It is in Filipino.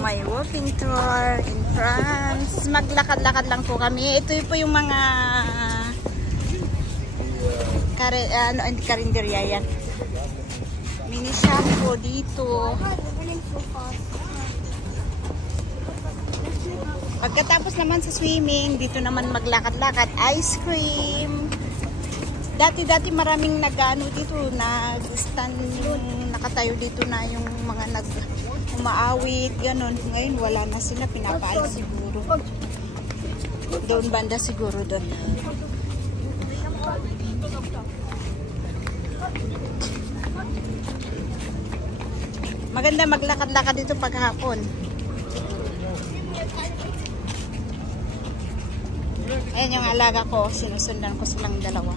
may walking tour in France. Maglakad-lakad lang po kami. Ito po yung mga karinderya yan. Mini shop po dito. Pagkatapos naman sa swimming, dito naman maglakad-lakad. Ice cream. Dati-dati maraming nag-ano dito, nag-stand, nakatayo dito na yung mga nag-umaawit, ganun. Ngayon wala na sila, pinapaalis siguro. Doon banda siguro doon. Maganda maglakad-lakad dito paghapon. Ayan yung alaga ko, sinusundan ko silang dalawa.